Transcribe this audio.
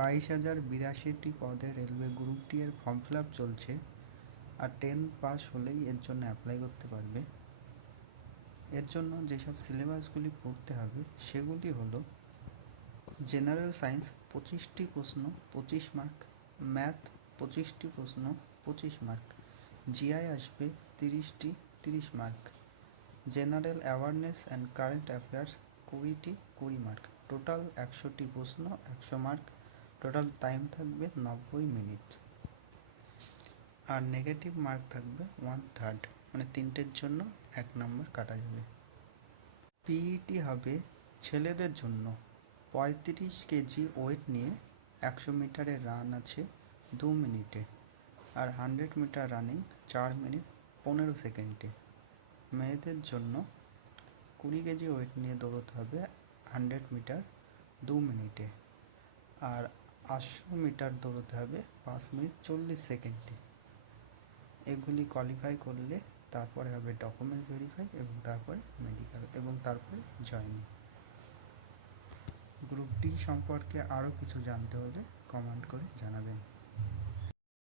22,082টি পদে railway group D এর form fill up চলছে। আর 10 পাস হলেই এর জন্য অ্যাপ্লাই করতে পারবে। এর জন্য যেসব সিলেবাসগুলি পড়তে হবে সেগুলি হলো জেনারেল সায়েন্স 25টি প্রশ্ন 25 মার্ক, ম্যাথ 25টি প্রশ্ন 25 মার্ক, জিআই আসবে 30টি 30 mark, general awareness and current affairs 20টি 20 মার্ক, টোটাল 100টি প্রশ্ন 100 মার্ক, টোটাল টাইম থাকবে 90 মিনিট। আর নেগেটিভ মার্ক থাকবে 1/3, মানে 3টের জন্য 1 নম্বর কাটা যাবে। পিইটি হবে ছেলেদের জন্য 35 কেজি ওয়েট নিয়ে 100 মিটারের রান আছে 2 মিনিটে, আর 100 মিটার রানিং 4 মিনিট 15 সেকেন্ডে। মেয়েদের জন্য 20 কেজি ওয়েট নিয়ে দৌড়তে হবে 100 মিটার 2 মিনিটে, আর 800 মিটার দৌড়তে হবে 5 মিনিট 40 সেকেন্ডে। এগুলি কোয়ালিফাই করলে তারপরে হবে ডকুমেন্টস ভেরিফাই এবং তারপরে মেডিকেল এবং তারপরে জয়েনিং। গ্রুপ ডি সম্পর্কে আরও কিছু জানতে হলে কমেন্ট করে জানাবেন।